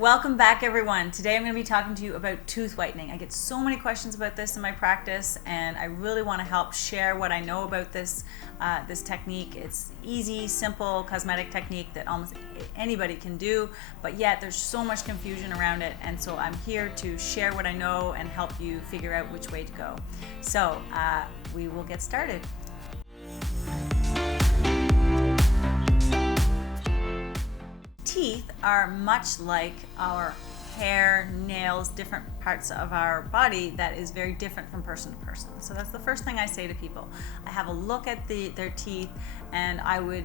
Welcome back, everyone. Today I'm going to be talking to you about tooth whitening. I get so many questions about this in my practice, and I really want to help share what I know about this technique. It's easy, simple, cosmetic technique that almost anybody can do, but yet there's so much confusion around it, and so I'm here to share what I know and help you figure out which way to go. So we will get started. Teeth are much like our hair, nails, different parts of our body that is very different from person to person. So that's the first thing I say to people. I have a look at their teeth, and I would,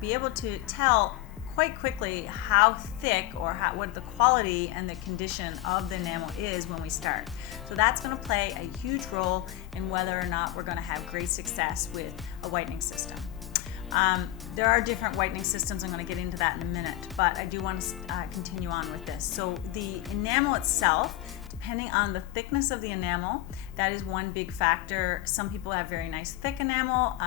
be able to tell quite quickly how thick or what the quality and the condition of the enamel is when we start. So that's going to play a huge role in whether or not we're going to have great success with a whitening system. There are different whitening systems. I'm going to get into that in a minute, but I do want to continue on with this. So the enamel itself, depending on the thickness of the enamel, that is one big factor. Some people have very nice thick enamel,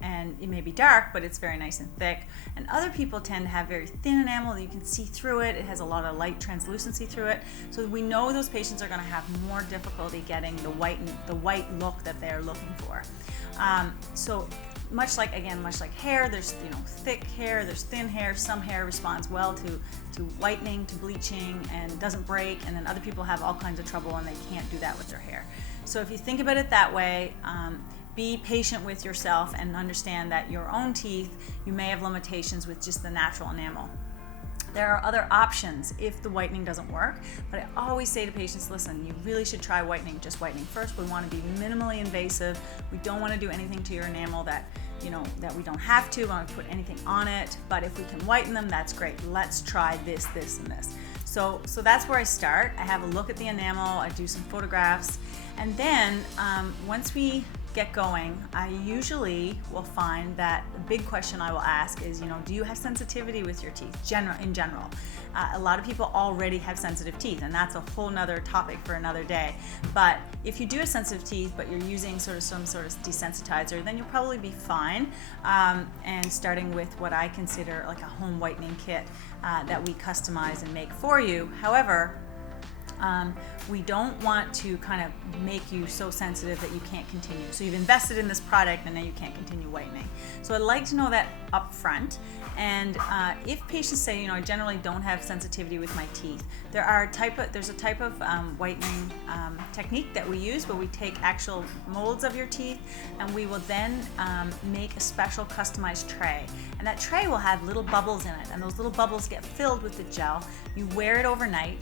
and it may be dark, but it's very nice and thick. And other people tend to have very thin enamel that you can see through it. It has a lot of light translucency through it. So we know those patients are going to have more difficulty getting the white look that they're looking for. So much like hair, there's thick hair, there's thin hair. Some hair responds well to whitening, to bleaching, and doesn't break, and then other people have all kinds of trouble and they can't do that with their hair. So if you think about it that way, be patient with yourself and understand that your own teeth, you may have limitations with just the natural enamel. There are other options if the whitening doesn't work, but I always say to patients, listen, you really should try whitening, just whitening first. We want to be minimally invasive. We don't want to do anything to your enamel that we don't have to. We don't put anything on it, but if we can whiten them, that's great. Let's try this, this, and this. So that's where I start. I have a look at the enamel, I do some photographs, and then once we get going, I usually will find that the big question I will ask is, do you have sensitivity with your teeth in general? A lot of people already have sensitive teeth, and that's a whole nother topic for another day. But if you do have sensitive teeth, but you're using some sort of desensitizer, then you'll probably be fine. And starting with what I consider like a home whitening kit that we customize and make for you. However, we don't want to kind of make you so sensitive that you can't continue. So you've invested in this product and now you can't continue whitening. So I'd like to know that up front. And if patients say, I generally don't have sensitivity with my teeth, there's a type of whitening technique that we use where we take actual molds of your teeth and we will then make a special customized tray. And that tray will have little bubbles in it, and those little bubbles get filled with the gel. You wear it overnight,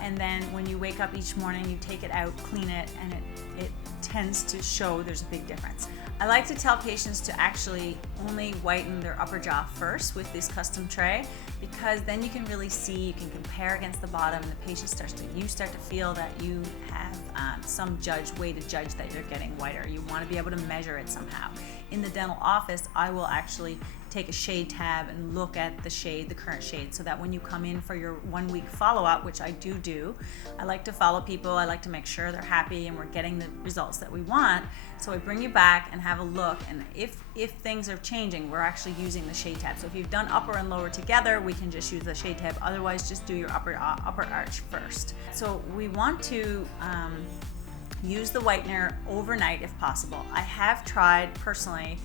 and then when you wake up each morning, you take it out, clean it, and it tends to show there's a big difference. I like to tell patients to actually only whiten their upper jaw first with this custom tray, because then you can really see, you can compare against the bottom, and the patient you start to feel that you have some way to judge that you're getting whiter. You want to be able to measure it somehow. In the dental office, I will actually take a shade tab and look at the current shade, so that when you come in for your 1 week follow-up, which I do, I like to follow people, I like to make sure they're happy and we're getting the results that we want. So I bring you back and have a look, and if things are changing, we're actually using the shade tab. So if you've done upper and lower together, we can just use the shade tab. Otherwise, just do your upper arch first. So we want to use the whitener overnight if possible. I have tried personally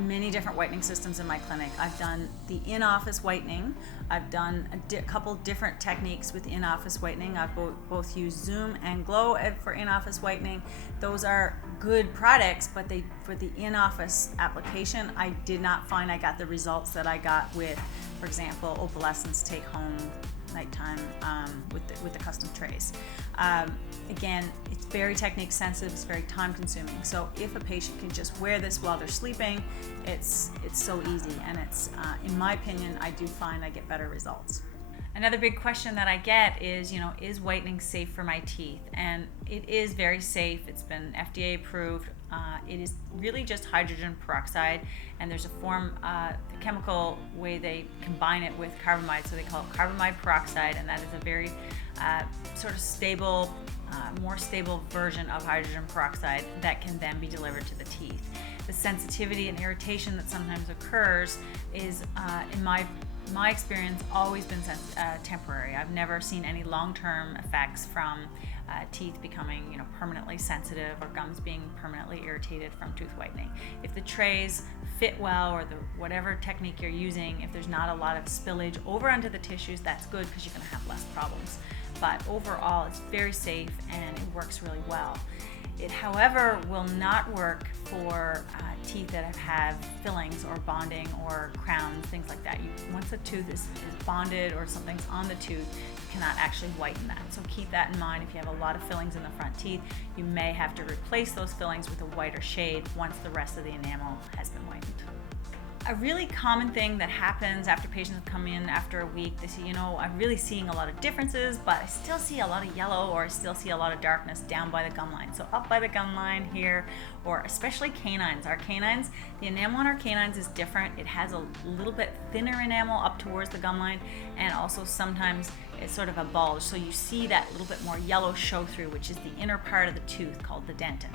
many different whitening systems in my clinic. I've done the in-office whitening. I've done a couple different techniques with in-office whitening. I've both used Zoom and Glow for in-office whitening. Those are good products, but for the in-office application, I did not find I got the results that I got with, for example, Opalescence Take Home nighttime with the custom trays. Again, it's very technique sensitive, it's very time consuming. So if a patient can just wear this while they're sleeping, it's so easy, and it's in my opinion, I do find I get better results. Another big question that I get is, is whitening safe for my teeth? And it is very safe. It's been FDA approved. It is really just hydrogen peroxide, and there's a form, the chemical way they combine it with carbamide, so they call it carbamide peroxide, and that is a very sort of stable, more stable version of hydrogen peroxide that can then be delivered to the teeth. The sensitivity and irritation that sometimes occurs is, in my my experience, always been temporary. I've never seen any long-term effects from teeth becoming, permanently sensitive or gums being permanently irritated from tooth whitening. If the trays fit well, or whatever technique you're using, if there's not a lot of spillage over onto the tissues, that's good because you're going to have less problems. But overall, it's very safe and it works really well. It, however, will not work for teeth that have fillings or bonding or crowns, things like that. Once the tooth is bonded or something's on the tooth, you cannot actually whiten that. So keep that in mind. If you have a lot of fillings in the front teeth, you may have to replace those fillings with a whiter shade once the rest of the enamel has been whitened. A really common thing that happens after patients come in after a week, they say, I'm really seeing a lot of differences, but I still see a lot of yellow, or I still see a lot of darkness down by the gum line. So up by the gum line here, or especially canines. Our canines, the enamel on our canines is different. It has a little bit thinner enamel up towards the gum line, and also sometimes it's sort of a bulge. So you see that little bit more yellow show through, which is the inner part of the tooth called the dentin.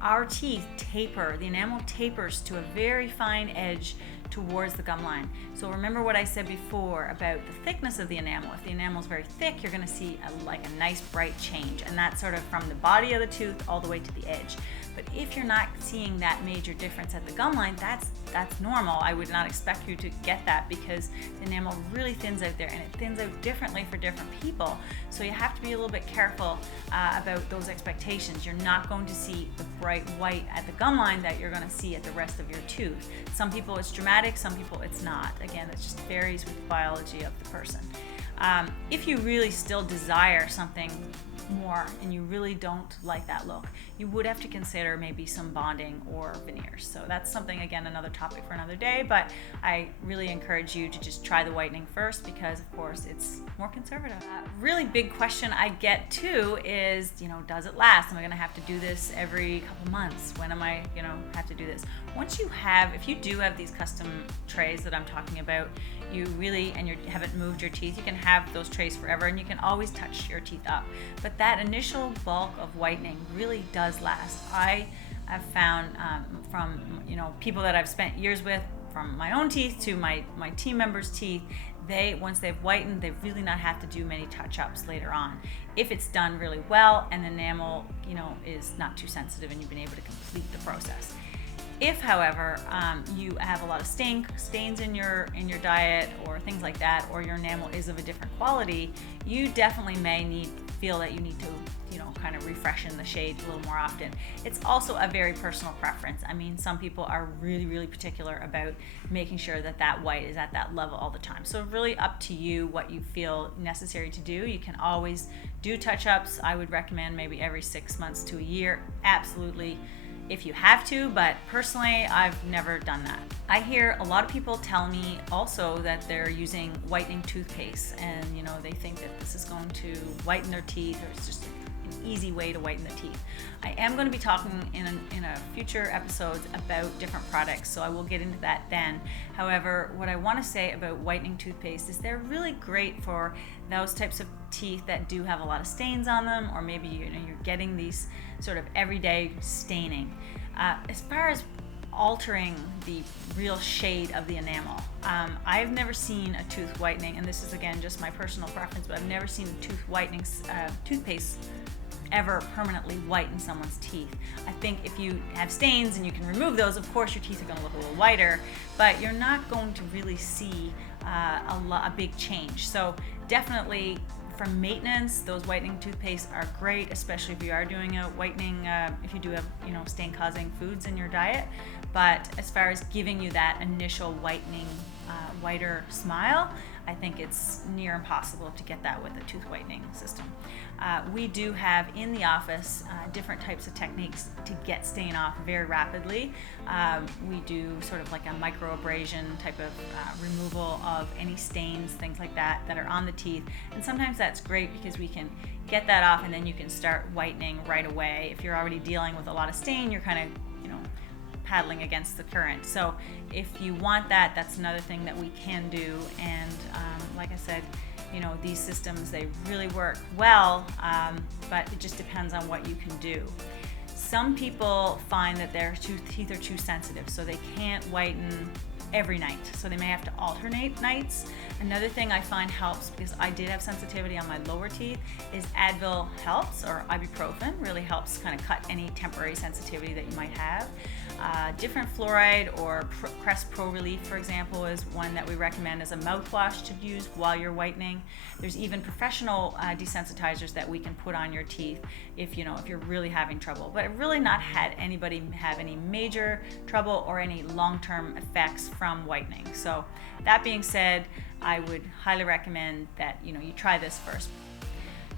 Our teeth taper, the enamel tapers to a very fine edge towards the gum line. So remember what I said before about the thickness of the enamel. If the enamel is very thick, you're going to see a nice bright change, and that's sort of from the body of the tooth all the way to the edge. But if you're not seeing that major difference at the gum line, that's normal. I would not expect you to get that because the enamel really thins out there, and it thins out differently for different people. So you have to be a little bit careful about those expectations. You're not going to see the bright white at the gum line that you're going to see at the rest of your tooth. Some people it's dramatic, some people it's not. Again, it just varies with the biology of the person. If you really still desire something more and you really don't like that look, you would have to consider maybe some bonding or veneers. So that's something, again, another topic for another day, but I really encourage you to just try the whitening first because, of course, it's more conservative. Really big question I get too is, does it last? Am I going to have to do this every couple months? When am I, have to do this? If you do have these custom trays that I'm talking about, you haven't moved your teeth, you can have those trays forever and you can always touch your teeth up. But that initial bulk of whitening really does last. I have found from people that I've spent years with, from my own teeth to my team members' teeth, once they've whitened, they really not have to do many touch-ups later on. If it's done really well and the enamel is not too sensitive and you've been able to complete the process. If, however, you have a lot of stains in your diet or things like that, or your enamel is of a different quality, you definitely may feel that you need to, kind of refreshen the shade a little more often. It's also a very personal preference. I mean, some people are really, really particular about making sure that white is at that level all the time. So really up to you what you feel necessary to do. You can always do touch-ups. I would recommend maybe every 6 months to a year. Absolutely, if you have to, but personally, I've never done that. I hear a lot of people tell me also that they're using whitening toothpaste and they think that this is going to whiten their teeth, or it's just an easy way to whiten the teeth. I am going to be talking in a future episodes about different products, so I will get into that then. However, what I want to say about whitening toothpaste is they're really great for those types of teeth that do have a lot of stains on them, or maybe you're getting these sort of everyday staining. As far as altering the real shade of the enamel, I've never seen a tooth whitening, and this is again just my personal preference, but I've never seen a tooth whitening toothpaste ever permanently whiten someone's teeth. I think if you have stains and you can remove those, of course your teeth are going to look a little whiter, but you're not going to really see a big change. So definitely for maintenance, those whitening toothpastes are great, especially if you are doing a whitening, if you do have stain-causing foods in your diet. But as far as giving you that initial whitening, whiter smile, I think it's near impossible to get that with a tooth whitening system. We do have in the office different types of techniques to get stain off very rapidly. We do sort of like a microabrasion type of removal of any stains, things like that are on the teeth. And sometimes that's great because we can get that off and then you can start whitening right away. If you're already dealing with a lot of stain, you're kind of paddling against the current. So if you want that, that's another thing that we can do. And like I said, these systems, they really work well, but it just depends on what you can do. Some people find that their teeth are too sensitive, so they can't whiten every night. So they may have to alternate nights. Another thing I find helps, because I did have sensitivity on my lower teeth, is Advil helps, or ibuprofen really helps kind of cut any temporary sensitivity that you might have. Different fluoride or Crest Pro Relief, for example, is one that we recommend as a mouthwash to use while you're whitening. There's even professional desensitizers that we can put on your teeth if you're really having trouble. But I've really not had anybody have any major trouble or any long-term effects from whitening. So that being said, I would highly recommend that you try this first.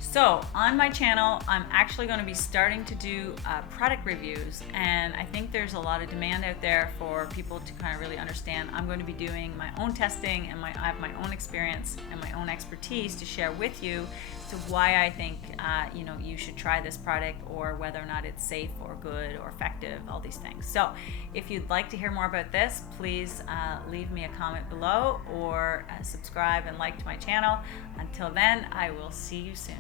So on my channel, I'm actually going to be starting to do product reviews, and I think there's a lot of demand out there for people to kind of really understand. I'm going to be doing my own testing, and I have my own experience and my own expertise to share with you to why I think you should try this product, or whether or not it's safe or good or effective, all these things. So if you'd like to hear more about this, please leave me a comment below, or subscribe and like to my channel. Until then, I will see you soon.